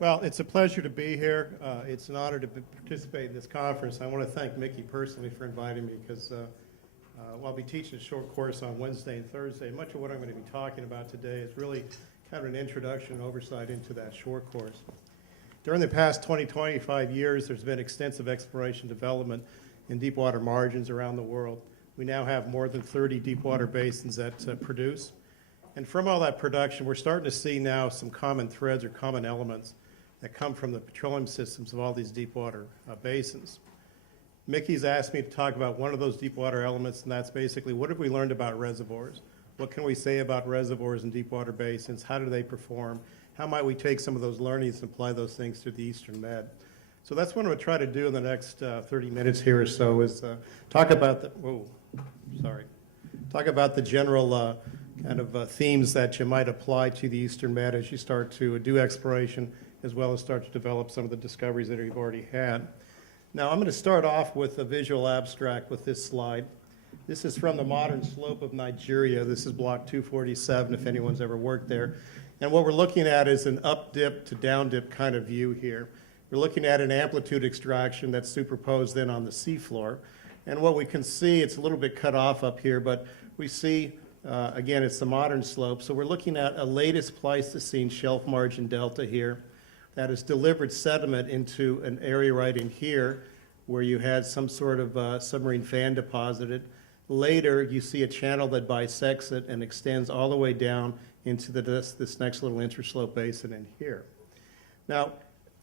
Well, it's a pleasure to be here. It's an honor to participate in this conference. I want to thank Mickey personally for inviting me because I'll be teaching a short course on Wednesday and Thursday. Much of what I'm going to be talking about today is really kind of an introduction and oversight into that short course. During the past 25 years, there's been extensive exploration development in deep water margins around the world. We now have more than 30 deep water basins that produce. And from all that production, we're starting to see now some common threads or common elements that come from the petroleum systems of all these deep water basins. Mickey's asked me to talk about one of those deep water elements, and that's basically what have we learned about reservoirs? What can we say about reservoirs in deep water basins? How do they perform? How might we take some of those learnings and apply those things to the Eastern Med? So that's what I'm going to try to do in the next 30 minutes here or so is talk about the, talk about the general kind of themes that you might apply to the Eastern Med as you start to do exploration, as well as start to develop some of the discoveries that you've already had. Now, I'm going to start off with a visual abstract with this slide. This is from the modern slope of Nigeria. This is block 247, if anyone's ever worked there. And what we're looking at is an up dip to down dip kind of view here. We're looking at an amplitude extraction that's superposed then on the seafloor. And what we can see, it's a little bit cut off up here, but we see, again, it's the modern slope. So we're looking at a latest Pleistocene shelf margin delta here that has delivered sediment into an area right in here where you had some sort of submarine fan deposited. Later, you see a channel that bisects it and extends all the way down into this next little interslope basin in here. Now,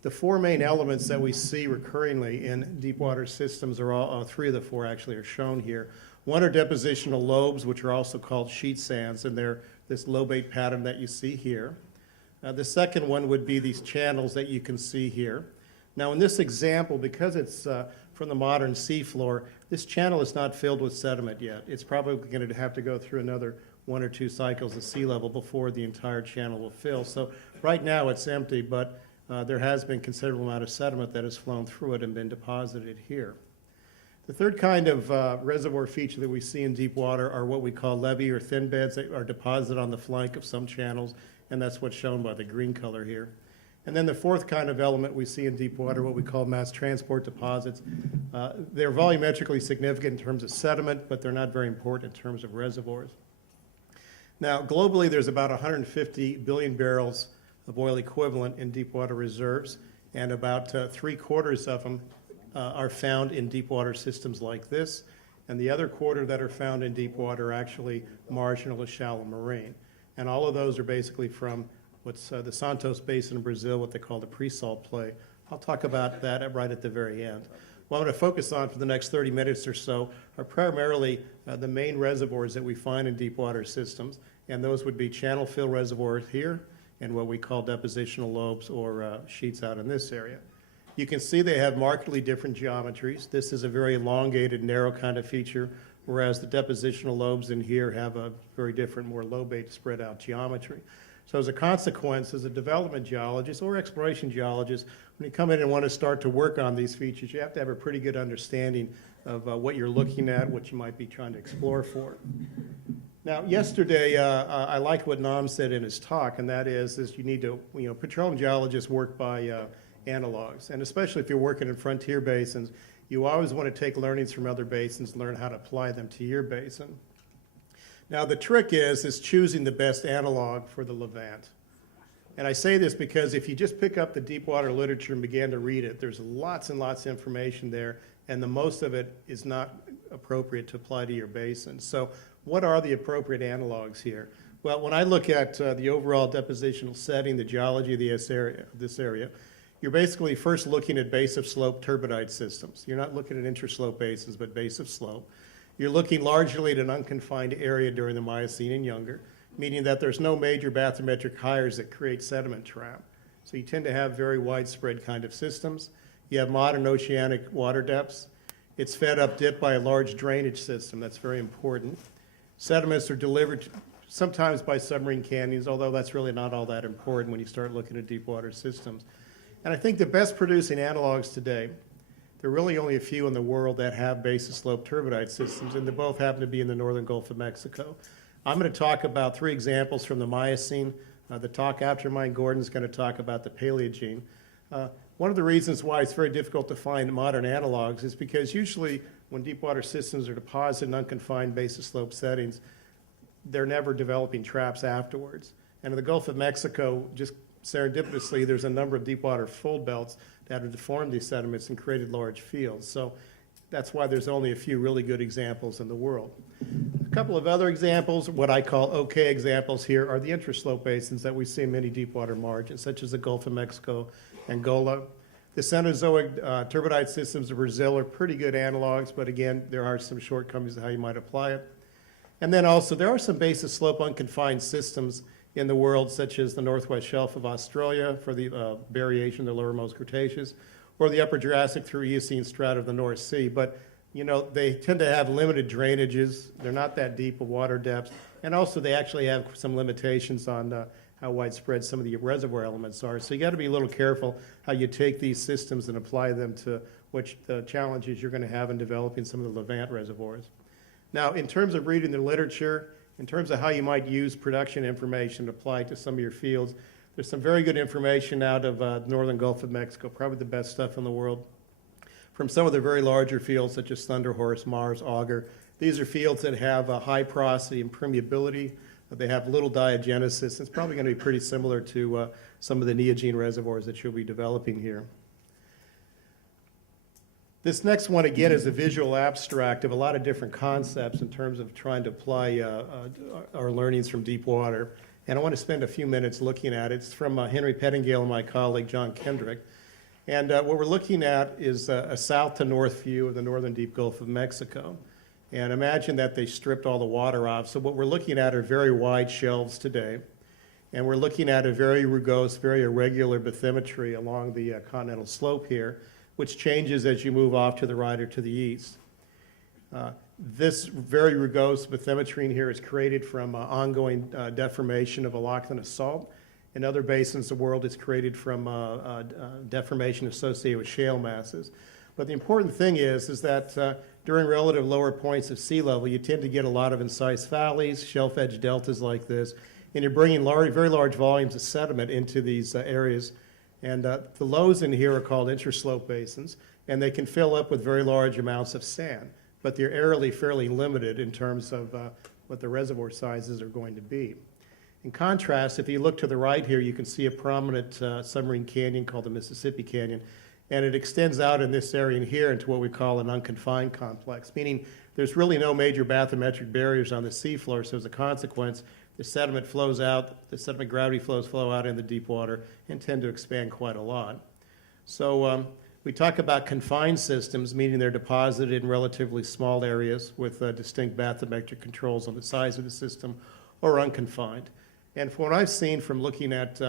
the four main elements that we see recurringly in deep water systems are all, three of the four actually are shown here. One are depositional lobes, which are also called sheet sands, and they're this lobate pattern that you see here. The second one would be these channels that you can see here. Now in this example, because it's from the modern seafloor, this channel is not filled with sediment yet. It's probably going to have to go through another 1 or 2 cycles of sea level before the entire channel will fill. So right now it's empty, but there has been considerable amount of sediment that has flown through it and been deposited here. The third kind of reservoir feature that we see in deep water are what we call levee or thin beds that are deposited on the flank of some channels, and that's what's shown by the green color here. And then the fourth kind of element we see in deep water, what we call mass transport deposits. They're volumetrically significant in terms of sediment, but they're not very important in terms of reservoirs. Now, globally, there's about 150 billion barrels of oil equivalent in deep water reserves, and about 3/4 of them are found in deep water systems like this, and the other quarter that are found in deep water are actually marginal to shallow marine. And all of those are basically from what's the Santos Basin in Brazil, what they call the pre-salt play. I'll talk about that right at the very end. What I'm going to focus on for the next 30 minutes or so are primarily the main reservoirs that we find in deep water systems, and those would be channel fill reservoirs here and what we call depositional lobes or sheets out in this area. You can see they have markedly different geometries. This is a very elongated, narrow kind of feature, whereas the depositional lobes in here have a very different, more lobate spread out geometry. So as a consequence, as a development geologist or exploration geologist, when you come in and want to start to work on these features, you have to have a pretty good understanding of what you're looking at, what you might be trying to explore for. Now, yesterday, I liked what Nam said in his talk, and that is you need to, petroleum geologists work by analogs, and especially if you're working in frontier basins, you always want to take learnings from other basins and learn how to apply them to your basin. Now, the trick is choosing the best analog for the Levant. And I say this because if you just pick up the deep water literature and begin to read it, there's lots and lots of information there, and the most of it is not appropriate to apply to your basin. So what are the appropriate analogs here? Well, when I look at the overall depositional setting, the geology of this area, you're basically first looking at base of slope turbidite systems. You're not looking at interslope basins, but base of slope. You're looking largely at an unconfined area during the Miocene and younger, meaning that there's no major bathymetric hires that create sediment trap. So you tend to have very widespread kind of systems. You have modern oceanic water depths. It's fed up dip by a large drainage system. That's very important. Sediments are delivered sometimes by submarine canyons, although that's really not all that important when you start looking at deep water systems. And I think the best producing analogs today, there are really only a few in the world that have base of slope turbidite systems, and they both happen to be in the northern Gulf of Mexico. I'm going to talk about 3 examples from the Miocene, The talk after mine, Gordon's going to talk about the Paleogene. One of the reasons why it's very difficult to find modern analogs is because usually when deep water systems are deposited in unconfined basis slope settings, they're never developing traps afterwards. And in the Gulf of Mexico, just serendipitously, there's a number of deep water fold belts that have deformed these sediments and created large fields. So that's why there's only a few really good examples in the world. A couple of other examples, what I call okay examples here, are the intraslope basins that we see in many deep water margins, such as the Gulf of Mexico, Angola. The Cenozoic turbidite systems of Brazil are pretty good analogs, but again, there are some shortcomings in how you might apply it. And then also, there are some basis slope unconfined systems in the world, such as the Northwest Shelf of Australia for the variation of the lowermost Cretaceous, or the Upper Jurassic through Eocene strata of the North Sea. But, you know, they tend to have limited drainages. They're not that deep of water depths. And also, they actually have some limitations on how widespread some of the reservoir elements are. So you got to be a little careful how you take these systems and apply them to which the challenges you're going to have in developing some of the Levant reservoirs. Now, in terms of reading the literature, in terms of how you might use production information to apply to some of your fields, there's some very good information out of the northern Gulf of Mexico, probably the best stuff in the world, from some of the very larger fields such as Thunder Horse, Mars, Auger. These are fields that have a high porosity and permeability. They have little diagenesis. It's probably going to be pretty similar to some of the Neogene reservoirs that you'll be developing here. This next one, again, is a visual abstract of a lot of different concepts in terms of trying to apply our learnings from deep water. And I want to spend a few minutes looking at it. It's from Henry Pettingale and my colleague, John Kendrick. And what we're looking at is a south to north view of the northern deep Gulf of Mexico. And imagine that they stripped all the water off. So what we're looking at are very wide shelves today. And we're looking at a very rugose, very irregular bathymetry along the continental slope here, which changes as you move off to the right or to the east. This very rugose bathymetry in here is created from ongoing deformation of allochthonous salt. In other basins of the world, it's created from deformation associated with shale masses. But the important thing is that during relative lower points of sea level, you tend to get a lot of incised valleys, shelf edge deltas like this, and you're bringing very large volumes of sediment into these areas. And the lows in here are called intraslope basins, and they can fill up with very large amounts of sand, but they're aerially fairly limited in terms of what the reservoir sizes are going to be. In contrast, if you look to the right here, you can see a prominent submarine canyon called the Mississippi Canyon, and it extends out in this area in here into what we call an unconfined complex, meaning there's really no major bathymetric barriers on the seafloor, so as a consequence, the sediment flows out, the sediment gravity flows flow out in the deep water and tend to expand quite a lot. So we talk about confined systems, meaning they're deposited in relatively small areas with distinct bathymetric controls on the size of the system, or unconfined. And from what I've seen from looking at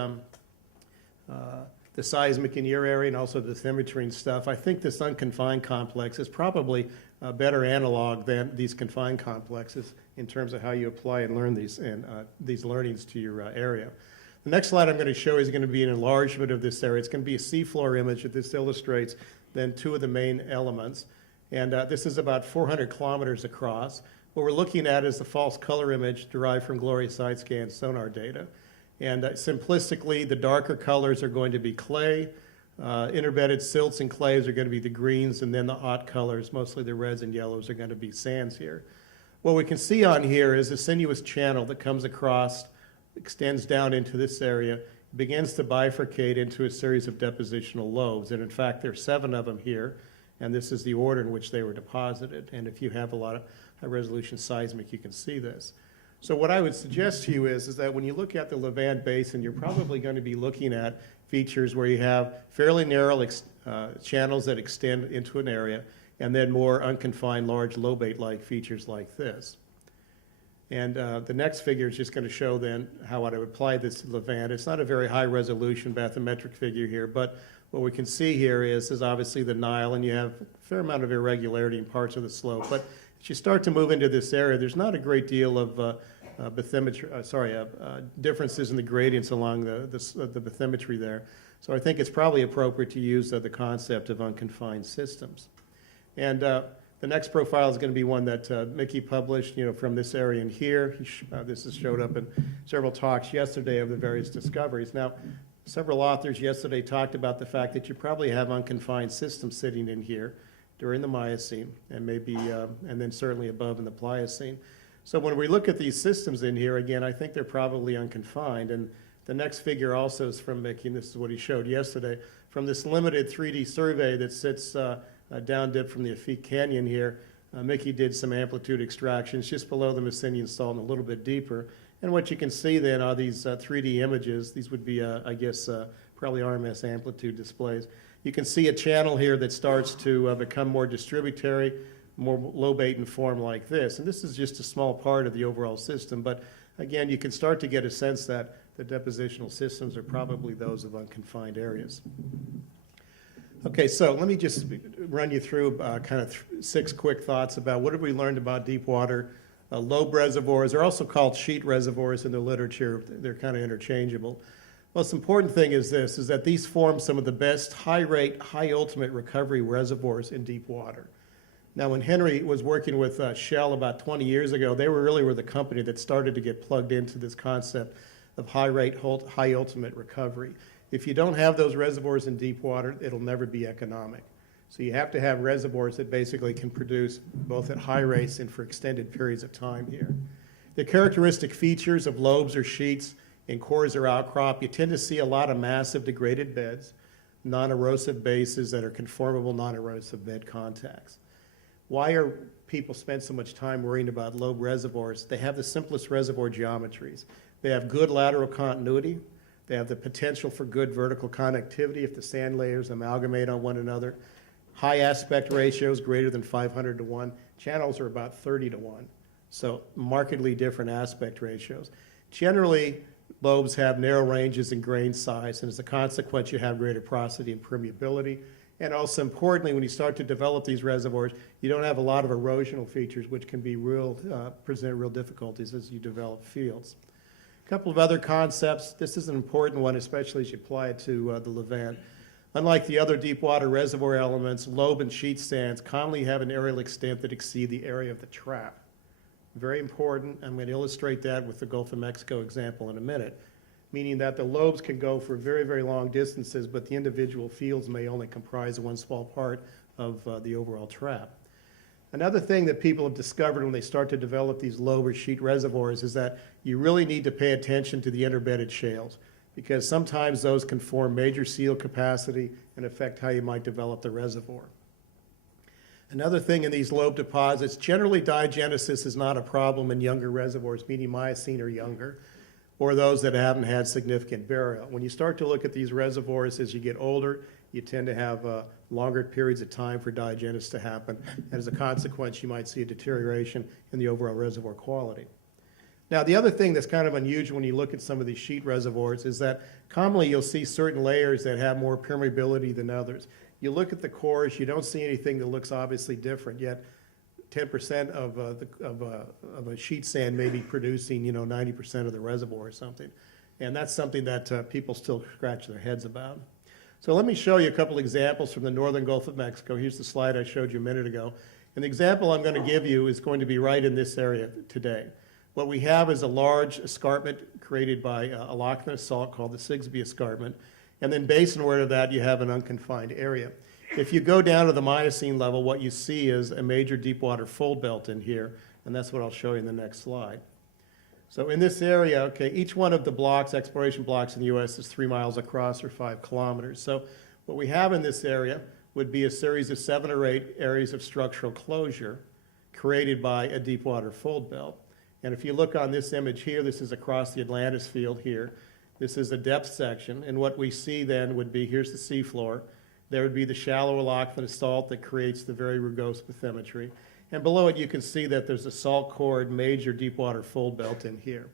the seismic in your area and also the bathymetry and stuff, I think this unconfined complex is probably a better analog than these confined complexes in terms of how you apply and learn these learnings to your area. The next slide I'm going to show is going to be an enlargement of this area. It's going to be a seafloor image that this illustrates then two of the main elements. And this is about 400 kilometers across. What we're looking at is the false color image derived from Gloria side scan sonar data. And simplistically, the darker colors are going to be clay. Interbedded silts and clays are going to be the greens, and then the hot colors, mostly the reds and yellows, are going to be sands here. What we can see on here is a sinuous channel that comes across, extends down into this area, begins to bifurcate into a series of depositional lobes. And in fact, there are 7 of them here, and this is the order in which they were deposited. And if you have a lot of high-resolution seismic, you can see this. So what I would suggest to you is that when you look at the Levant Basin, you're probably going to be looking at features where you have fairly narrow channels that extend into an area, and then more unconfined, large lobate-like features like this. And the next figure is just going to show then how I would apply this to Levant. It's not a very high-resolution bathymetric figure here, but what we can see here is obviously the Nile, and you have a fair amount of irregularity in parts of the slope. But as you start to move into this area, there's not a great deal of differences in the gradients along the bathymetry there. So I think it's probably appropriate to use the concept of unconfined systems. And The next profile is going to be one that Mickey published, from this area in here. This has showed up in several talks yesterday of the various discoveries. Now, several authors yesterday talked about the fact that you probably have unconfined systems sitting in here during the Miocene, and maybe, and then certainly above in the Pliocene. So when we look at these systems in here, again, I think they're probably unconfined. And the next figure also is from Mickey, and this is what he showed yesterday. From this limited 3D survey that sits down dip from the Afik Canyon here, Mickey did some amplitude extractions just below the Messinian Salt and a little bit deeper. And what you can see then are these 3D images. These would be, I guess, probably RMS amplitude displays. You can see a channel here that starts to become more distributary, more lobate in form like this. And this is just a small part of the overall system. But again, you can start to get a sense that the depositional systems are probably those of unconfined areas. Okay, so let me just run you through kind of 6 quick thoughts about what have we learned about deep water. Lobe reservoirs are also called sheet reservoirs in the literature. They're kind of interchangeable. Most important thing is this, is that these form some of the best high-rate, high-ultimate recovery reservoirs in deep water. Now, when Henry was working with Shell about 20 years ago, they were the company that started to get plugged into this concept of high-rate, high-ultimate recovery. If you don't have those reservoirs in deep water, it'll never be economic. So you have to have reservoirs that basically can produce both at high rates and for extended periods of time here. The characteristic features of lobes or sheets in cores or outcrop, you tend to see a lot of massive degraded beds, non-erosive bases that are conformable non-erosive bed contacts. Why are people spend so much time worrying about lobe reservoirs? They have the simplest reservoir geometries. They have good lateral continuity. They have the potential for good vertical connectivity if the sand layers amalgamate on one another. High aspect ratios greater than 500 to 1. Channels are about 30 to 1. So markedly different aspect ratios. Generally, lobes have narrow ranges in grain size, and as a consequence, you have greater porosity and permeability. And also importantly, when you start to develop these reservoirs, you don't have a lot of erosional features, which can be present real difficulties as you develop fields. A couple of other concepts. This is an important one, especially as you apply it to the Levant. Unlike the other deep water reservoir elements, lobe and sheet sands commonly have an areal extent that exceed the area of the trap. Very important. I'm going to illustrate that with the Gulf of Mexico example in a minute, meaning that the lobes can go for very, very long distances, but the individual fields may only comprise one small part of the overall trap. Another thing that people have discovered when they start to develop these lobe or sheet reservoirs is that you really need to pay attention to the interbedded shales, because sometimes those can form major seal capacity and affect how you might develop the reservoir. Another thing in these lobe deposits, generally diagenesis is not a problem in younger reservoirs, meaning Miocene or younger, or those that haven't had significant burial. When you start to look at these reservoirs as you get older, you tend to have longer periods of time for diagenesis to happen, and as a consequence, you might see a deterioration in the overall reservoir quality. Now, the other thing that's kind of unusual when you look at some of these sheet reservoirs is that commonly you'll see certain layers that have more permeability than others. You look at the cores, you don't see anything that looks obviously different, yet 10% of a sheet sand may be producing, 90% of the reservoir or something. And that's something that people still scratch their heads about. So let me show you a couple examples from the northern Gulf of Mexico. Here's the slide I showed you a minute ago. And the example I'm going to give you is going to be right in this area today. What we have is a large escarpment created by a Lochner salt called the Sigsbee Escarpment. And then basinward of that, you have an unconfined area. If you go down to the Miocene level, what you see is a major deep water fold belt in here, and that's what I'll show you in the next slide. So in this area, okay, each one of the blocks, exploration blocks in the U.S. is 3 miles across or 5 kilometers. So what we have in this area would be a series of 7 or 8 areas of structural closure created by a deep water fold belt. And if you look on this image here, this is across the Atlantis Field here. This is a depth section, and what we see then would be, here's the seafloor. There would be the shallow Lochner salt that creates the very rugose bathymetry. And below it, you can see that there's a salt cored major deep water fold belt in here.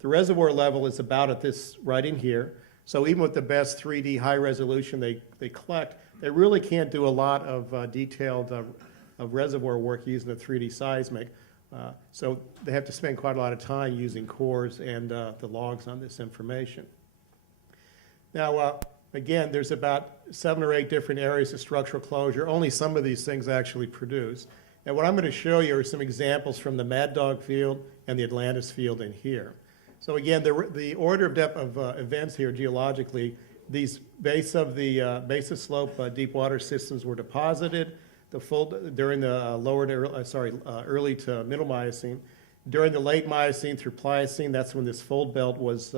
The reservoir level is about at this right in here. So even with the best 3D high resolution they collect, they really can't do a lot of detailed of reservoir work using the 3D seismic. So they have to spend quite a lot of time using cores and the logs on this information. Now, again, there's about 7 or 8 different areas of structural closure. Only some of these things actually produce. And what I'm going to show you are some examples from the Mad Dog Field and the Atlantis Field in here. So again, the order of events here geologically, these base of slope deep water systems were deposited during the early to middle Miocene. During the late Miocene through Pliocene, that's when this fold belt was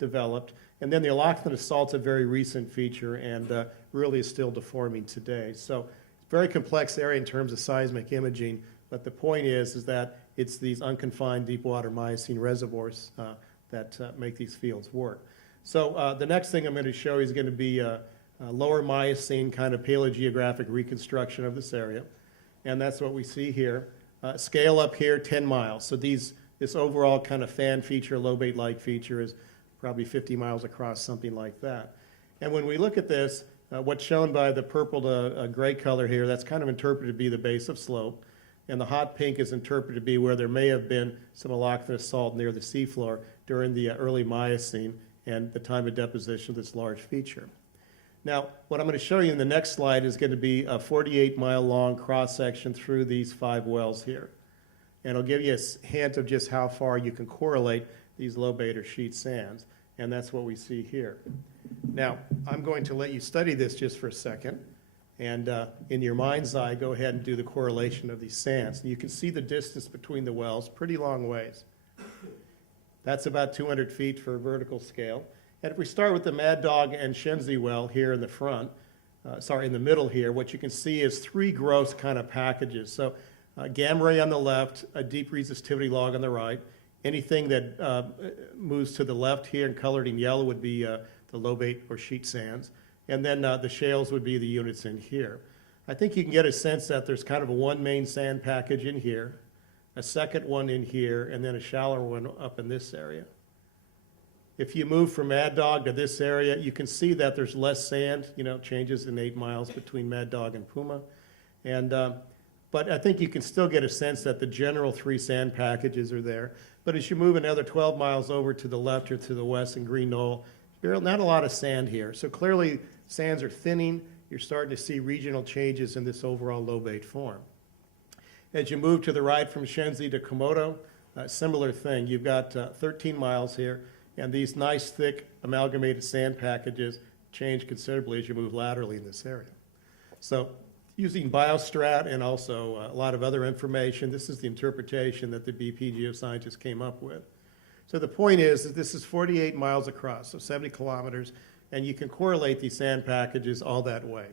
developed. And then the allochthonous salt's a very recent feature and really is still deforming today. So very complex area in terms of seismic imaging, but the point is that it's these unconfined deep water Miocene reservoirs that make these fields work. So the next thing I'm going to show you is going to be a lower Miocene kind of paleogeographic reconstruction of this area, and that's what we see here. Scale up here, 10 miles. So this overall kind of fan feature, lobate-like feature is probably 50 miles across, something like that. And when we look at this, what's shown by the purple to gray color here, that's kind of interpreted to be the base of slope. And the hot pink is interpreted to be where there may have been some allochthonous salt near the seafloor during the early Miocene and the time of deposition of this large feature. Now, what I'm going to show you in the next slide is going to be a 48-mile-long cross-section through these 5 wells here. And I'll give you a hint of just how far you can correlate these lobate or sheet sands, and that's what we see here. Now, I'm going to let you study this just for a second, and in your mind's eye, go ahead and do the correlation of these sands. And you can see the distance between the wells, pretty long ways. That's about 200 feet for a vertical scale. And if we start with the Mad Dog and Shenzi well here in the front, in the middle here, what you can see is 3 gross kind of packages. So gamma ray on the left, a deep resistivity log on the right. Anything that moves to the left here and colored in yellow would be the lobate or sheet sands. And then the shales would be the units in here. I think you can get a sense that there's kind of a one main sand package in here, a second one in here, and then a shallower one up in this area. If you move from Mad Dog to this area, you can see that there's less sand, changes in 8 miles between Mad Dog and Puma. And, but I think you can still get a sense that the general 3 sand packages are there. But as you move another 12 miles over to the left or to the west in Green Knoll, there's not a lot of sand here. So clearly sands are thinning. You're starting to see regional changes in this overall lobate form. As you move to the right from Shenzi to Komodo, similar thing. You've got 13 miles here. And these nice, thick, amalgamated sand packages change considerably as you move laterally in this area. So using biostrat and also a lot of other information, this is the interpretation that the BP geoscientists came up with. So the point is that this is 48 miles across, so 70 kilometers, and you can correlate these sand packages all that way.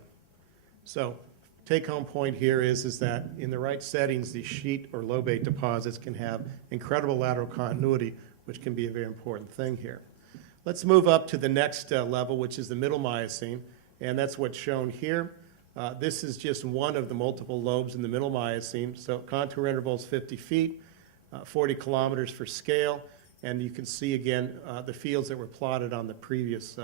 So take-home point here is that in the right settings, these sheet or lobate deposits can have incredible lateral continuity, which can be a very important thing here. Let's move up to the next level, which is the middle Miocene, and that's what's shown here. This is just one of the multiple lobes in the middle Miocene. So contour interval is 50 feet, 40 kilometers for scale, and you can see again the fields that were plotted on the previous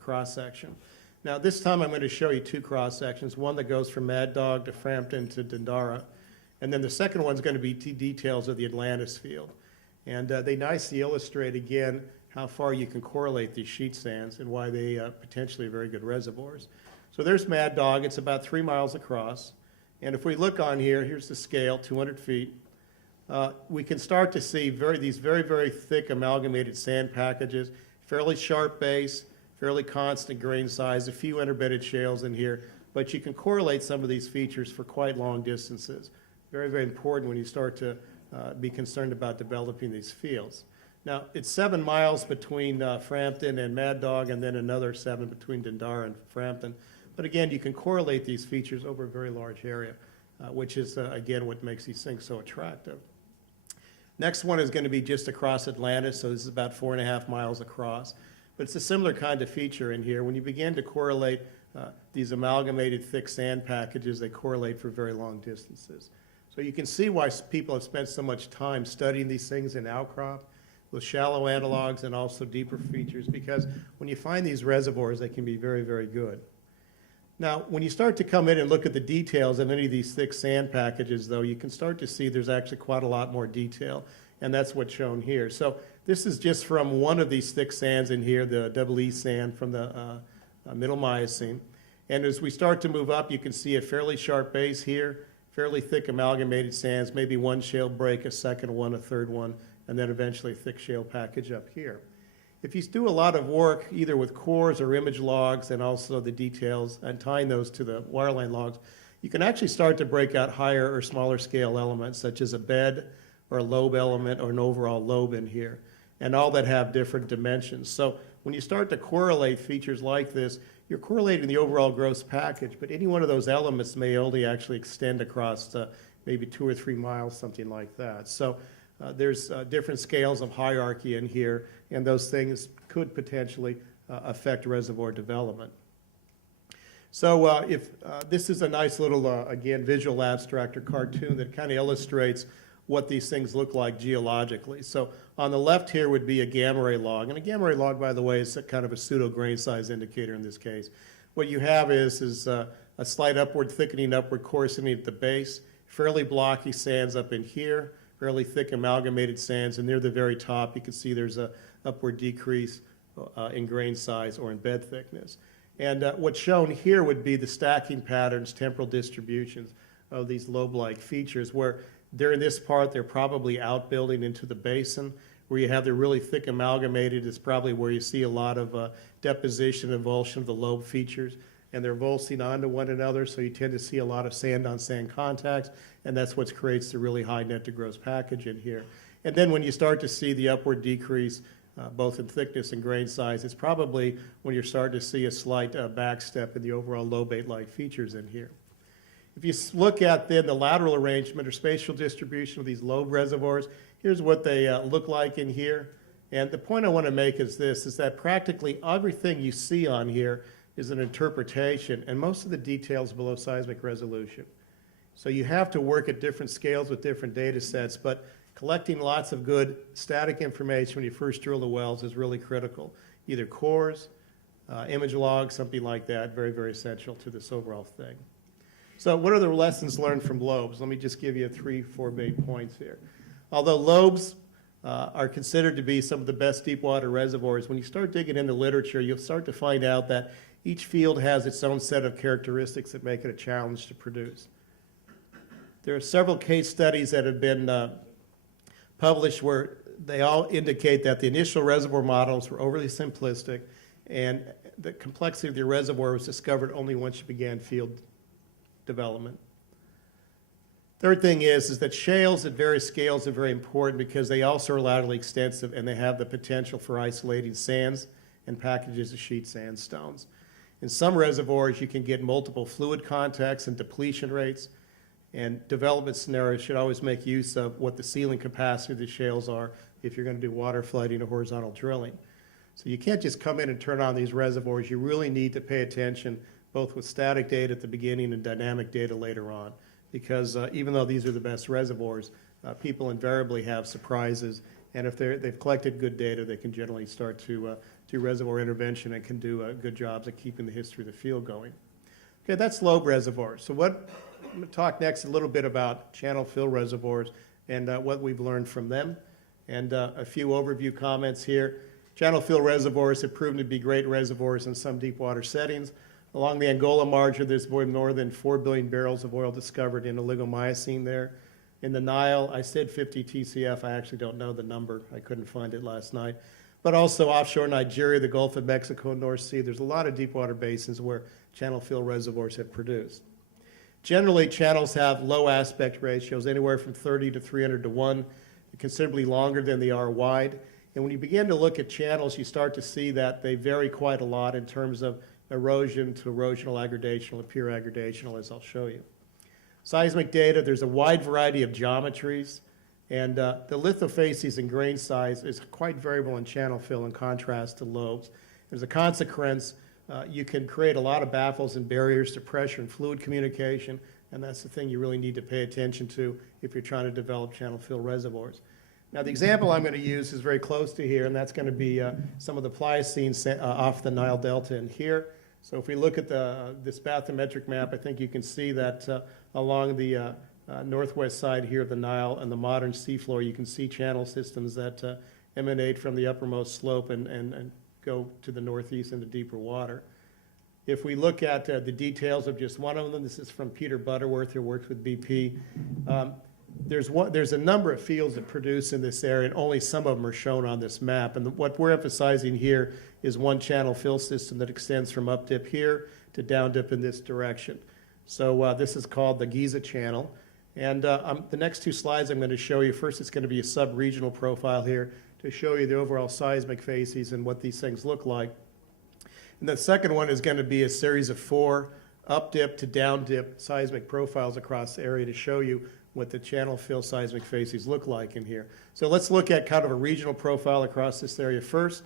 cross-section. Now this time I'm going to show you 2 cross-sections, one that goes from Mad Dog to Frampton to Dendara, and then the second one's going to be details of the Atlantis Field. And they nicely illustrate, again, how far you can correlate these sheet sands and why they potentially are very good reservoirs. So there's Mad Dog. It's about 3 miles across. And if we look on here, here's the scale, 200 feet. We can start to see these very, very thick amalgamated sand packages, fairly sharp base, fairly constant grain size, a few interbedded shales in here. But you can correlate some of these features for quite long distances. Very, very important when you start to be concerned about developing these fields. Now, it's 7 miles between Frampton and Mad Dog, and then another 7 between Dendara and Frampton. But again, you can correlate these features over a very large area, which is, again, what makes these things so attractive. Next one is going to be just across Atlantis, so this is about 4.5 miles across. But it's a similar kind of feature in here. When you begin to correlate these amalgamated thick sand packages, they correlate for very long distances. So you can see why people have spent so much time studying these things in outcrop with shallow analogs and also deeper features, because when you find these reservoirs, they can be very, very good. Now, when you start to come in and look at the details of any of these thick sand packages, though, you can start to see there's actually quite a lot more detail, and that's what's shown here. So this is just from one of these thick sands in here, the double E sand from the middle Miocene. And as we start to move up, you can see a fairly sharp base here, fairly thick amalgamated sands, maybe one shale break, a second one, a third one, and then eventually a thick shale package up here. If you do a lot of work, either with cores or image logs and also the details and tying those to the wireline logs, you can actually start to break out higher or smaller scale elements, such as a bed or a lobe element or an overall lobe in here, and all that have different dimensions. So when you start to correlate features like this, you're correlating the overall gross package, but any one of those elements may only actually extend across maybe 2 or 3 miles, something like that. So there's different scales of hierarchy in here, and those things could potentially affect reservoir development. So if this is a nice little, again, visual abstract or cartoon that kind of illustrates what these things look like geologically. So on the left here would be a gamma ray log, and a gamma ray log, by the way, is a kind of a pseudo grain size indicator in this case. What you have is a slight upward thickening, upward coarsening at the base, fairly blocky sands up in here, fairly thick amalgamated sands, and near the very top you can see there's a upward decrease in grain size or in bed thickness. And what's shown here would be the stacking patterns, temporal distributions of these lobe-like features, where during this part they're probably outbuilding into the basin. Where you have the really thick amalgamated is probably where you see a lot of deposition and avulsion of the lobe features, and they're avulsing onto one another, so you tend to see a lot of sand-on-sand contacts, and that's what creates the really high net to gross package in here. And then when you start to see the upward decrease, both in thickness and grain size, it's probably when you're starting to see a slight backstep in the overall lobate-like features in here. If you look at then the lateral arrangement or spatial distribution of these lobe reservoirs, here's what they look like in here. And the point I want to make is this, is that practically everything you see on here is an interpretation, and most of the details below seismic resolution. So you have to work at different scales with different data sets, but collecting lots of good static information when you first drill the wells is really critical. Either cores, image logs, something like that, very, very essential to this overall thing. So what are the lessons learned from lobes? Let me just give you 3-4 main points here. Although lobes are considered to be some of the best deep water reservoirs, when you start digging into literature, you'll start to find out that each field has its own set of characteristics that make it a challenge to produce. There are several case studies that have been published where they all indicate that the initial reservoir models were overly simplistic, and the complexity of the reservoir was discovered only once you began field development. Third thing is that shales at various scales are very important because they also are laterally extensive and they have the potential for isolating sands and packages of sheet sandstones. In some reservoirs, you can get multiple fluid contacts and depletion rates, and development scenarios should always make use of what the sealing capacity of the shales are if you're going to do water flooding or horizontal drilling. So you can't just come in and turn on these reservoirs. You really need to pay attention both with static data at the beginning and dynamic data later on, because even though these are the best reservoirs, people invariably have surprises, and if they've collected good data, they can generally start to do reservoir intervention and can do good jobs at keeping the history of the field going. Okay, that's lobe reservoirs. So I'm going to talk next a little bit about channel fill reservoirs and what we've learned from them, and a few overview comments here. Channel fill reservoirs have proven to be great reservoirs in some deep water settings. Along the Angola margin, there's more than 4 billion barrels of oil discovered in Oligomycene there. In the Nile, I said 50 TCF. I actually don't know the number. I couldn't find it last night. But also offshore Nigeria, the Gulf of Mexico, North Sea, there's a lot of deep water basins where channel fill reservoirs have produced. Generally, channels have low aspect ratios, anywhere from 30 to 300 to 1, considerably longer than they are wide. And when you begin to look at channels, you start to see that they vary quite a lot in terms of erosion to erosional aggregational and pure aggregational, as I'll show you. Seismic data, there's a wide variety of geometries, and the lithofacies and grain size is quite variable in channel fill in contrast to lobes. As a consequence, you can create a lot of baffles and barriers to pressure and fluid communication, and that's the thing you really need to pay attention to if you're trying to develop channel fill reservoirs. Now, the example I'm going to use is very close to here, and that's going to be some of the Pliocene off the Nile Delta in here. So if we look at this bathymetric map, I think you can see that along the northwest side here of the Nile and the modern seafloor, you can see channel systems that emanate from the uppermost slope and go to the northeast into deeper water. If we look at the details of just one of them, this is from Peter Butterworth, who works with BP. There's a number of fields that produce in this area, and only some of them are shown on this map. And what we're emphasizing here is one channel fill system that extends from up dip here to down dip in this direction. So this is called the Giza Channel. And the next two slides I'm going to show you, first it's going to be a sub-regional profile here to show you the overall seismic facies and what these things look like. And the second one is going to be a series of 4 up dip to down dip seismic profiles across the area to show you what the channel fill seismic facies look like in here. So let's look at kind of a regional profile across this area first.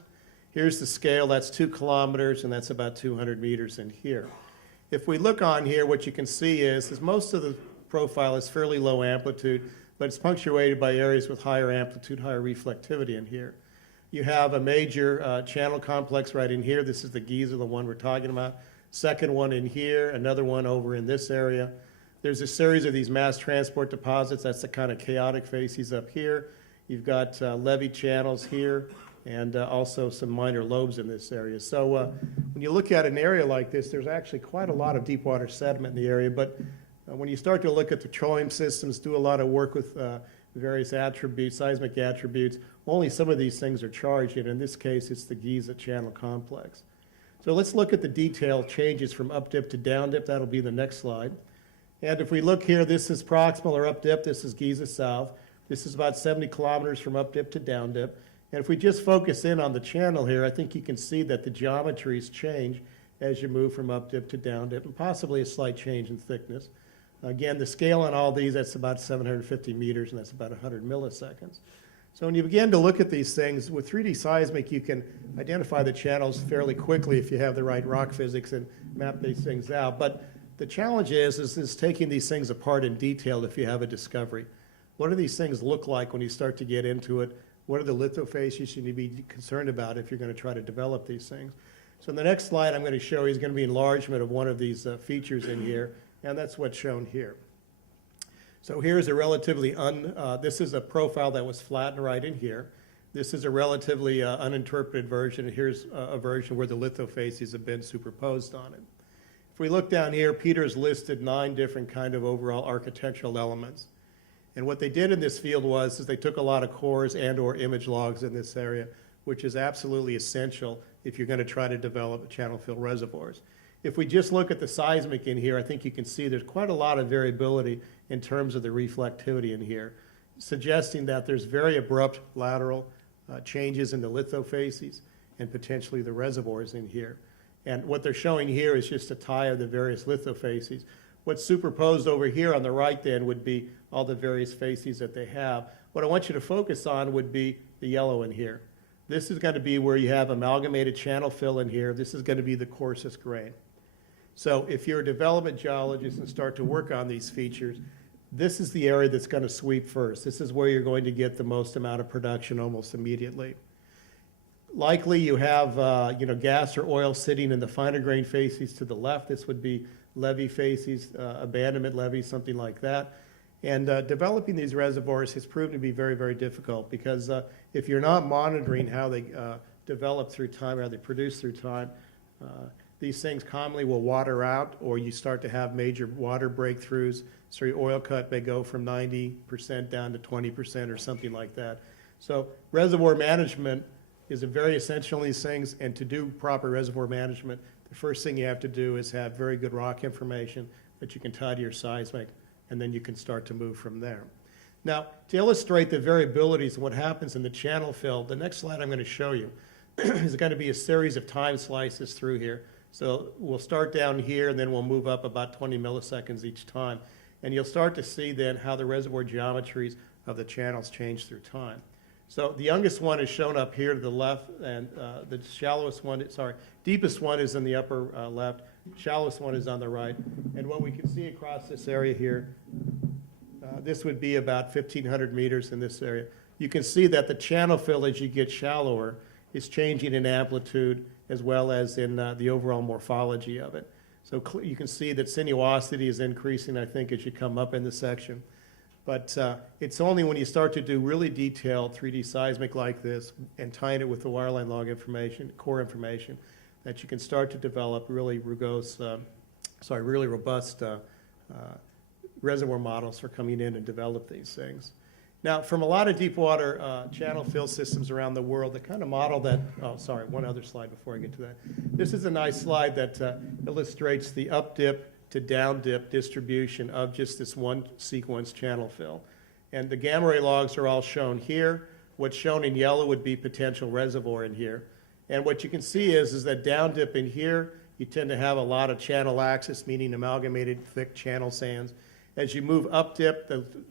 Here's the scale, that's 2 kilometers, and that's about 200 meters in here. If we look on here, what you can see is most of the profile is fairly low amplitude, but it's punctuated by areas with higher amplitude, higher reflectivity in here. You have a major channel complex right in here. This is the Giza, the one we're talking about. Second one in here, another one over in this area. There's a series of these mass transport deposits. That's the kind of chaotic facies up here. You've got levee channels here, and also some minor lobes in this area. So when you look at an area like this, there's actually quite a lot of deep water sediment in the area, but when you start to look at petroleum systems, do a lot of work with various attributes, seismic attributes, only some of these things are charged, and in this case, it's the Giza Channel complex. So let's look at the detailed changes from up dip to down dip. That'll be the next slide. And if we look here, this is proximal or up dip. This is Giza South. This is about 70 kilometers from up dip to down dip. And if we just focus in on the channel here, I think you can see that the geometries change as you move from up dip to down dip, and possibly a slight change in thickness. Again, the scale on all these, that's about 750 meters, and that's about 100 milliseconds. So when you begin to look at these things, with 3D seismic, you can identify the channels fairly quickly if you have the right rock physics and map these things out. But the challenge is taking these things apart in detail if you have a discovery. What do these things look like when you start to get into it? What are the lithofacies you need to be concerned about if you're going to try to develop these things? So in the next slide I'm going to show you is going to be enlargement of one of these features in here, and that's what's shown here. So here's a relatively, this is a profile that was flattened right in here. This is a relatively uninterpreted version, and here's a version where the lithofacies have been superposed on it. If we look down here, Peter's listed 9 different kind of overall architectural elements. And what they did in this field is they took a lot of cores and or image logs in this area, which is absolutely essential if you're going to try to develop channel fill reservoirs. If we just look at the seismic in here, I think you can see there's quite a lot of variability in terms of the reflectivity in here, suggesting that there's very abrupt lateral changes in the lithofacies and potentially the reservoirs in here. And what they're showing here is just a tie of the various lithofacies. What's superposed over here on the right then would be all the various facies that they have. What I want you to focus on would be the yellow in here. This is going to be where you have amalgamated channel fill in here. This is going to be the coarsest grain. So if you're a development geologist and start to work on these features, this is the area that's going to sweep first. This is where you're going to get the most amount of production almost immediately. Likely you have gas or oil sitting in the finer grain facies to the left. This would be levee facies, abandonment levees, something like that. And developing these reservoirs has proven to be very, very difficult because if you're not monitoring how they develop through time, how they produce through time, these things commonly will water out, or you start to have major water breakthroughs. So your oil cut may go from 90% down to 20% or something like that. So reservoir management is very essential in these things, and to do proper reservoir management, the first thing you have to do is have very good rock information that you can tie to your seismic, and then you can start to move from there. Now, to illustrate the variabilities and what happens in the channel fill, the next slide I'm going to show you is going to be a series of time slices through here. So we'll start down here, and then we'll move up about 20 milliseconds each time. And you'll start to see then how the reservoir geometries of the channels change through time. So the youngest one is shown up here to the left, and the deepest one is in the upper left, shallowest one is on the right. And what we can see across this area here, this would be about 1,500 meters in this area. You can see that the channel fill, as you get shallower, is changing in amplitude as well as in the overall morphology of it. So you can see that sinuosity is increasing, I think, as you come up in the section. But it's only when you start to do really detailed 3D seismic like this and tying it with the wireline log information, core information, that you can start to develop really really robust reservoir models for coming in and develop these things. Now, from a lot of deep water channel fill systems around the world, the kind of model that, one other slide before I get to that. This is a nice slide that illustrates the up dip to down dip distribution of just this one sequence channel fill. And the gamma ray logs are all shown here. What's shown in yellow would be potential reservoir in here. And what you can see is that down dip in here, you tend to have a lot of channel axis, meaning amalgamated thick channel sands. As you move up dip,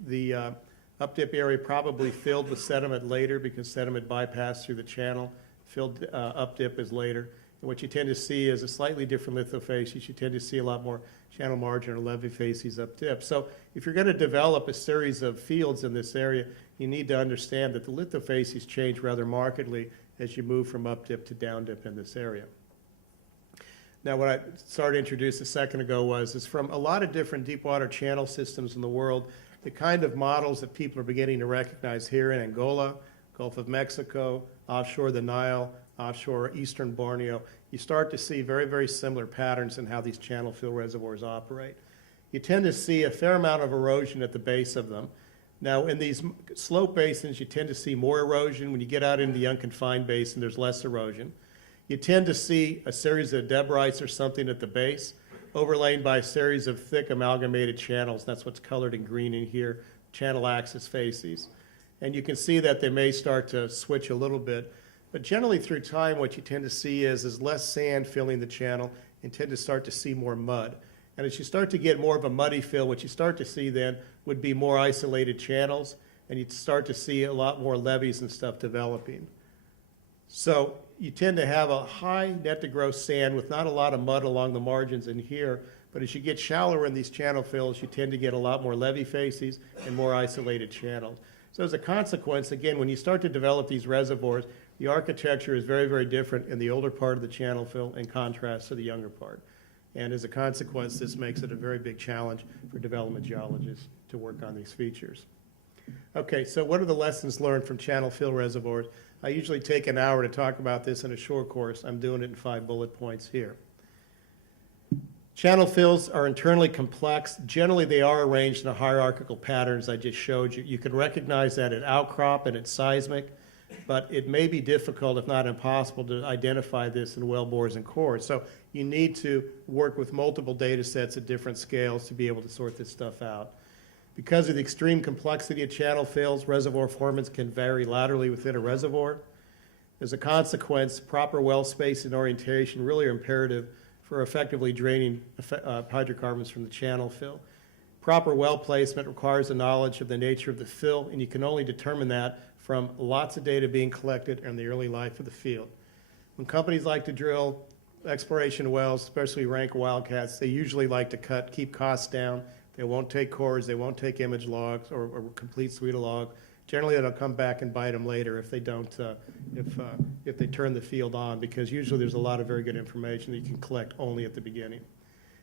the up dip area probably filled with sediment later because sediment bypassed through the channel. Filled up dip is later. And what you tend to see is a slightly different lithofacies. You tend to see a lot more channel margin or levee facies up dip. So if you're going to develop a series of fields in this area, you need to understand that the lithofacies change rather markedly as you move from up dip to down dip in this area. Now, what I started to introduce a second ago is from a lot of different deep water channel systems in the world, the kind of models that people are beginning to recognize here in Angola, Gulf of Mexico, offshore the Nile, offshore eastern Borneo, you start to see very, very similar patterns in how these channel fill reservoirs operate. You tend to see a fair amount of erosion at the base of them. Now, in these slope basins, you tend to see more erosion. When you get out into the unconfined basin, there's less erosion. You tend to see a series of debrites or something at the base, overlain by a series of thick amalgamated channels. That's what's colored in green in here, channel axis facies. And you can see that they may start to switch a little bit. But generally through time, what you tend to see is less sand filling the channel and tend to start to see more mud. And as you start to get more of a muddy fill, what you start to see then would be more isolated channels, and you'd start to see a lot more levees and stuff developing. So you tend to have a high net to gross sand with not a lot of mud along the margins in here, but as you get shallower in these channel fills, you tend to get a lot more levee facies and more isolated channels. So as a consequence, again, when you start to develop these reservoirs, the architecture is very, very different in the older part of the channel fill in contrast to the younger part. And as a consequence, this makes it a very big challenge for development geologists to work on these features. Okay, so what are the lessons learned from channel fill reservoirs? I usually take an hour to talk about this in a short course. I'm doing it in 5 bullet points here. Channel fills are internally complex. Generally, they are arranged in a hierarchical pattern, as I just showed you. You can recognize that at outcrop and at seismic, but it may be difficult, if not impossible, to identify this in wellbores and cores. So you need to work with multiple data sets at different scales to be able to sort this stuff out. Because of the extreme complexity of channel fills, reservoir formations can vary laterally within a reservoir. As a consequence, proper well space and orientation really are imperative for effectively draining hydrocarbons from the channel fill. Proper well placement requires a knowledge of the nature of the fill, and you can only determine that from lots of data being collected in the early life of the field. When companies like to drill exploration wells, especially rank wildcats, they usually like to keep costs down. They won't take cores, they won't take image logs or complete suite of logs. Generally, it'll come back and bite them later if they don't, if they turn the field on, because usually there's a lot of very good information that you can collect only at the beginning.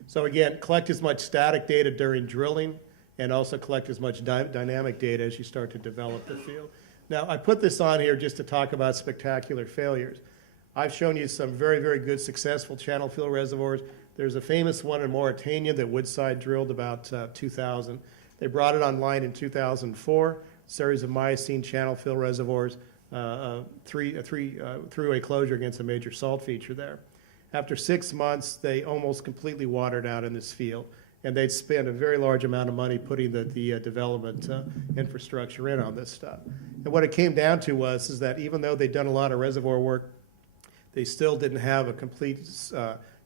So again, collect as much static data during drilling and also collect as much dynamic data as you start to develop the field. Now, I put this on here just to talk about spectacular failures. I've shown you some very, very good successful channel fill reservoirs. There's a famous one in Mauritania that Woodside drilled about 2000. They brought it online in 2004, series of Miocene channel fill reservoirs, three-way closure against a major salt feature there. After 6 months, they almost completely watered out in this field, and they'd spent a very large amount of money putting the development infrastructure in on this stuff. And what it came down to is that even though they'd done a lot of reservoir work, they still didn't have a complete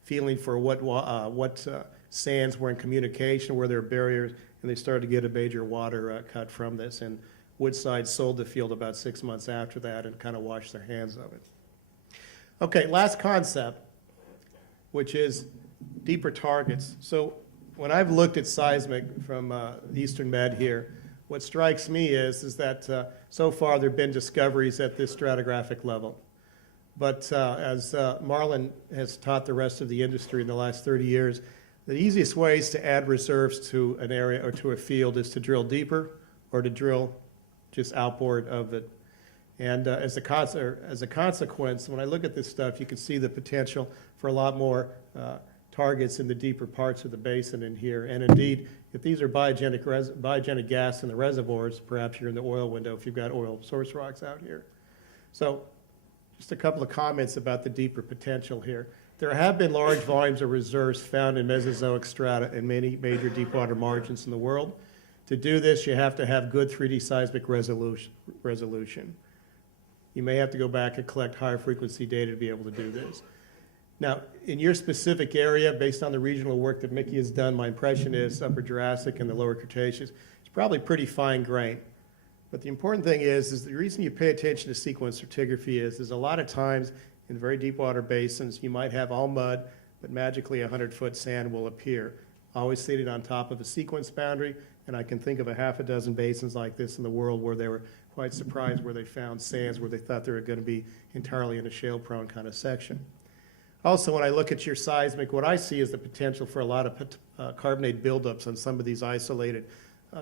feeling for what sands were in communication, where there were barriers, and they started to get a major water cut from this. And Woodside sold the field about 6 months after that and kind of washed their hands of it. Okay, last concept, which is deeper targets. So when I've looked at seismic from the Eastern Med here, what strikes me is that so far there have been discoveries at this stratigraphic level. But as Marlin has taught the rest of the industry in the last 30 years, the easiest ways to add reserves to an area or to a field is to drill deeper or to drill just outboard of it. And as a consequence, when I look at this stuff, you can see the potential for a lot more targets in the deeper parts of the basin in here. And indeed, if these are biogenic gas in the reservoirs, perhaps you're in the oil window if you've got oil source rocks out here. So just a couple of comments about the deeper potential here. There have been large volumes of reserves found in Mesozoic strata in many major deep water margins in the world. To do this, you have to have good 3D seismic resolution. You may have to go back and collect higher frequency data to be able to do this. Now, in your specific area, based on the regional work that Mickey has done, my impression is Upper Jurassic and the Lower Cretaceous, it's probably pretty fine grain. But the important thing is the reason you pay attention to sequence stratigraphy is a lot of times in very deep water basins, you might have all mud, but magically 100-foot sand will appear, always seated on top of a sequence boundary. And I can think of a half a dozen basins like this in the world where they were quite surprised where they found sands where they thought they were going to be entirely in a shale-prone kind of section. Also, when I look at your seismic, what I see is the potential for a lot of carbonate buildups on some of these isolated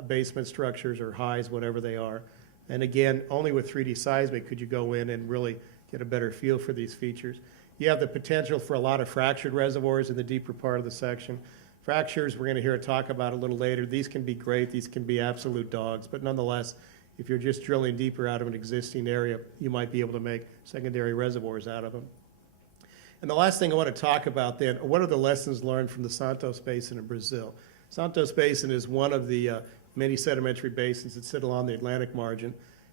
basement structures or highs, whatever they are. And again, only with 3D seismic could you go in and really get a better feel for these features. You have the potential for a lot of fractured reservoirs in the deeper part of the section. Fractures, we're going to hear a talk about a little later. These can be great. These can be absolute dogs. But nonetheless, if you're just drilling deeper out of an existing area, you might be able to make secondary reservoirs out of them. And the last thing I want to talk about then, what are the lessons learned from the Santos Basin in Brazil? Santos Basin is one of the many sedimentary basins that sit along the Atlantic margin.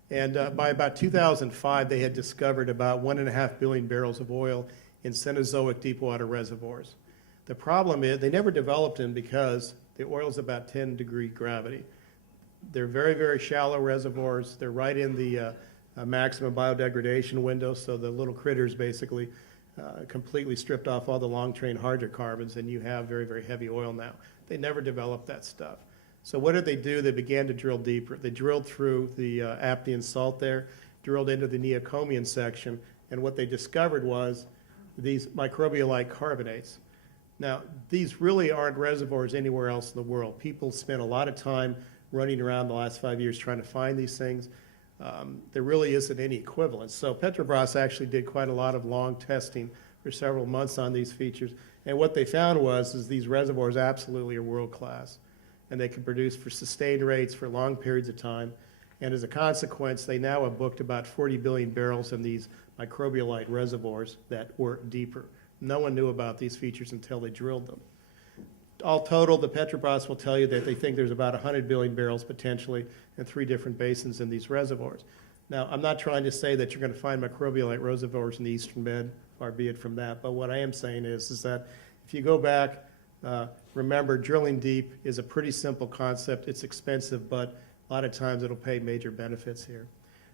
And by about 2005, they had discovered about 1.5 billion barrels of oil in Cenozoic deep water reservoirs. The problem is they never developed them because the oil is about 10-degree gravity. They're very, very shallow reservoirs. They're right in the maximum biodegradation window, so the little critters basically completely stripped off all the long-chain hydrocarbons, and you have very, very heavy oil now. They never developed that stuff. So what did they do? They began to drill deeper. They drilled through the Aptian salt there, drilled into the Neocomian section, and what they discovered was these microbial-like carbonates. Now, these really aren't reservoirs anywhere else in the world. People spent a lot of time running around the last 5 years trying to find these things. There really isn't any equivalence. So Petrobras actually did quite a lot of long testing for several months on these features. And what they found is these reservoirs absolutely are world-class. And they can produce for sustained rates for long periods of time. And as a consequence, they now have booked about 40 billion barrels in these microbial-like reservoirs that were deeper. No one knew about these features until they drilled them. All total, the Petrobras will tell you that they think there's about 100 billion barrels potentially in 3 different basins in these reservoirs. Now, I'm not trying to say that you're going to find microbial-like reservoirs in the Eastern Med, far be it from that, but what I am saying is that if you go back, remember, drilling deep is a pretty simple concept. It's expensive, but a lot of times it'll pay major benefits here.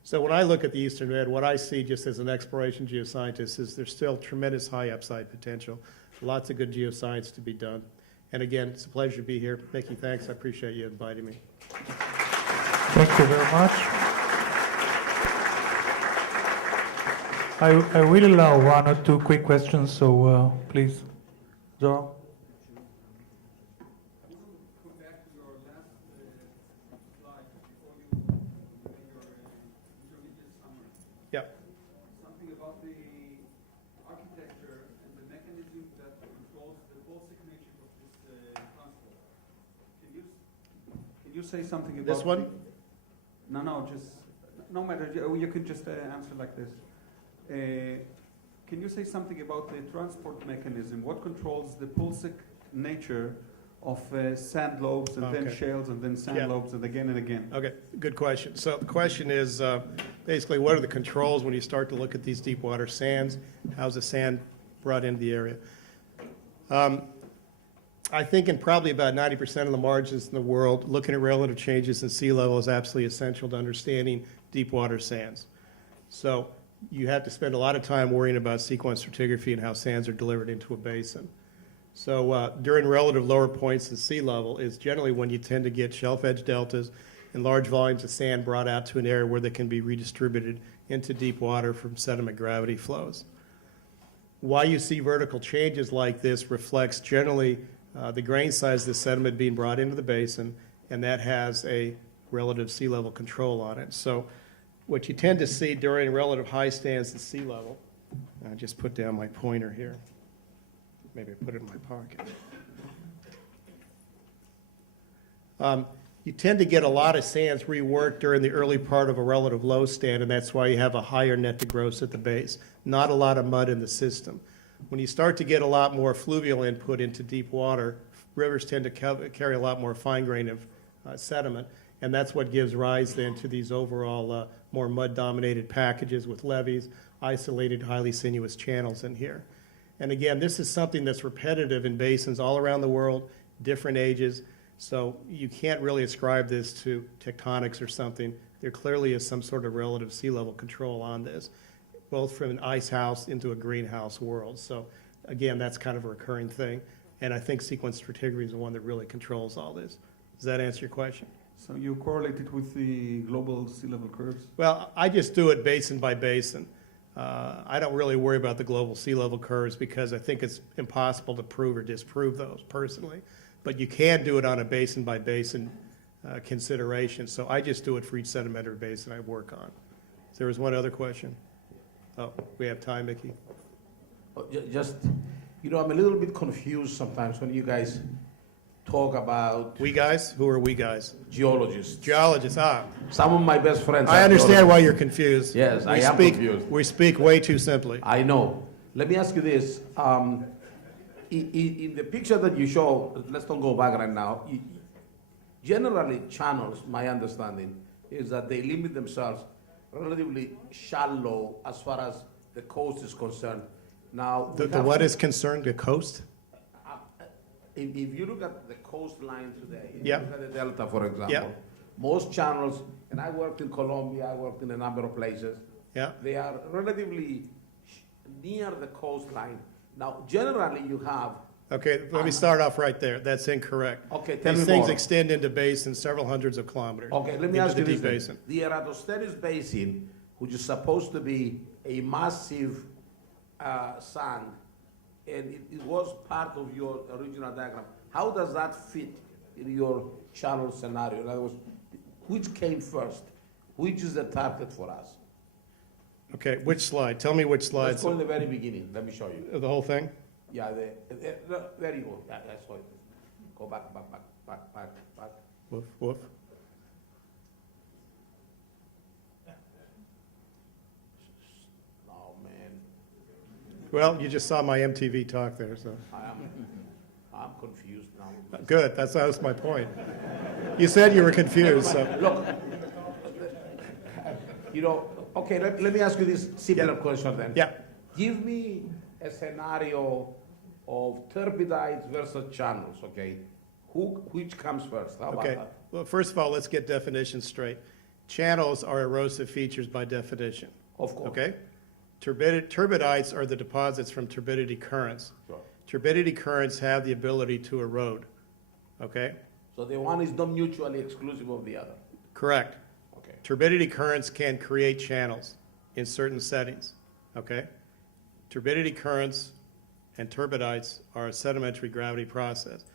So when I look at the Eastern Med, what I see just as an exploration geoscientist is there's still tremendous high upside potential, lots of good geoscience to be done. And again, it's a pleasure to be here. Mickey, thanks. I appreciate you inviting me. Thank you very much. I will allow 1 or 2 quick questions, so please, Zora. Say something about this one? No, just no matter. You can just answer like this. Can you say something about the transport mechanism? What controls the pulsic nature of sand lobes and then shales and then sand lobes and again? Okay, good question. So the question is basically what are the controls when you start to look at these deep water sands? How's the sand brought into the area? I think in probably about 90% of the margins in the world, looking at relative changes in sea level is absolutely essential to understanding deep water sands. So you have to spend a lot of time worrying about sequence stratigraphy and how sands are delivered into a basin. So during relative lower points in sea level is generally when you tend to get shelf edge deltas and large volumes of sand brought out to an area where they can be redistributed into deep water from sediment gravity flows. Why you see vertical changes like this reflects generally the grain size of the sediment being brought into the basin, and that has a relative sea level control on it. So what you tend to see during relative high stands to sea level, I just put down my pointer here. Maybe I put it in my pocket. You tend to get a lot of sands reworked during the early part of a relative low stand, and that's why you have a higher net to gross at the base. Not a lot of mud in the system. When you start to get a lot more fluvial input into deep water, rivers tend to carry a lot more fine grain of sediment, and that's what gives rise then to these overall more mud-dominated packages with levees, isolated, highly sinuous channels in here. And again, this is something that's repetitive in basins all around the world, different ages. So you can't really ascribe this to tectonics or something. There clearly is some sort of relative sea level control on this, both from an ice house into a greenhouse world. So again, that's kind of a recurring thing. And I think sequence stratigraphy is the one that really controls all this. Does that answer your question? So you correlate it with the global sea level curves? Well, I just do it basin by basin. I don't really worry about the global sea level curves because I think it's impossible to prove or disprove those personally. But you can do it on a basin by basin consideration. So I just do it for each sedimentary basin I work on. There was one other question. Oh, we have time, Mickey. Just, I'm a little bit confused sometimes when you guys talk about We guys? Who are we guys? geologists. Geologists, Some of my best friends I are understand why geologists. you're confused. Yes, I am confused. We speak way too simply. I know. Let me ask you this. In the picture that you show, let's not go back right now. Generally, channels, my understanding, is that they limit themselves relatively shallow as far as the coast is concerned. Now, The what is concerned, the coast? If you look at the coastline today, if Yeah. you look at the Delta, for example, Yeah. most channels, and I worked in Colombia, I worked in a number of places, Yeah, they are relatively near the coastline. Now, generally, you have, okay, let me start off right there. That's incorrect. okay, tell These me things more. extend into basins several hundreds of kilometers. Okay, let me into ask you the this. deep then. basin. The Eratosthenes Basin, which is supposed to be a massive sand, and it was part of your original diagram. How does that fit in your channel scenario? In other words, which came first? Which is the target for us? Okay, which slide? Tell me which slide. Let's go in the very beginning. Let me show you. The whole thing? Yeah, there you go. Yeah, that's right. Go back. Woof, woof. Oh, man. Well, you just saw my MTV talk there, so. I'm confused now. Good, that was my point. You said you were confused, so. Look, okay, let me ask you this simpler question then. Yeah, Give me a scenario of turbidites versus channels, okay? Which comes first? How about okay. that? Well, first of all, let's get definitions straight. Channels are erosive features by definition, Of course. okay? Turbidites are the deposits from turbidity currents. Sure. Turbidity currents have the ability to erode, okay? So the one is not mutually exclusive of the other. Correct. Okay. Turbidity currents can create channels in certain settings, okay? Turbidity currents and turbidites are a sedimentary gravity process.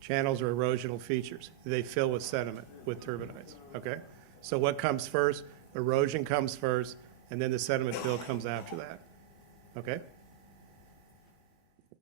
Channels are erosional features. They fill with sediment, with turbidites, okay? So what comes first? Erosion comes first, and then the sediment fill comes after that, okay?